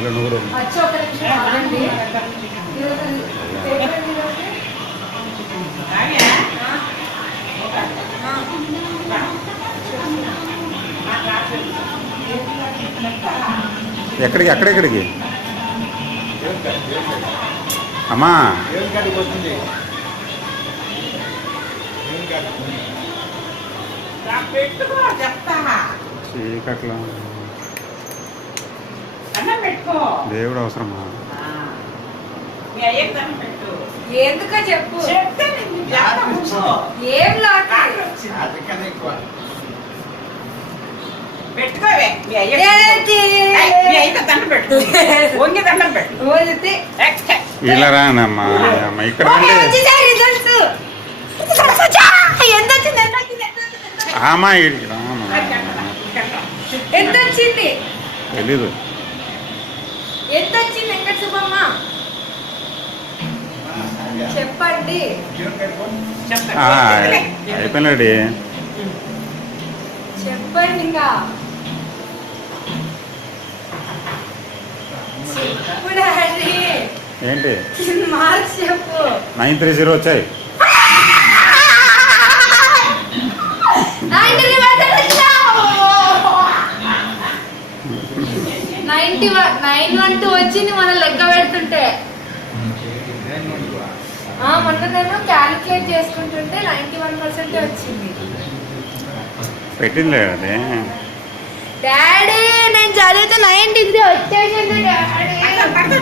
ఇలా నువ్వు కూడా వచ్చి ఒక నిమిషం ఆగండి. ఎక్కడికి అక్కడెక్కడికి అమ్మా చీకట్లో దేవుడు అవసరమా? ఎందుకో చెప్పు. ఏం ఇలా రానమ్మా ఇక్కడ అమ్మా ఎంత వచ్చింది తెలీదు. ఎంత వచ్చింది వెంకట సుబ్బమ్మ చెప్పండి. అయిపోయినాడు. చెప్పండి ఇంకా చెప్పు డాడీ. ఏంటి మార్క్స్ చెప్పు. 930 వచ్చాయి. 912 వచ్చింది మన లెక్క పెడుతుంటే. మొన్న నేను క్యాలిక్యులేట్ చేసుకుంటుంటే 91% వచ్చింది. పెట్టింది అదే డాడీ. నేను చదివితే 9 డిగ్రీ వచ్చేసింది డాడీ.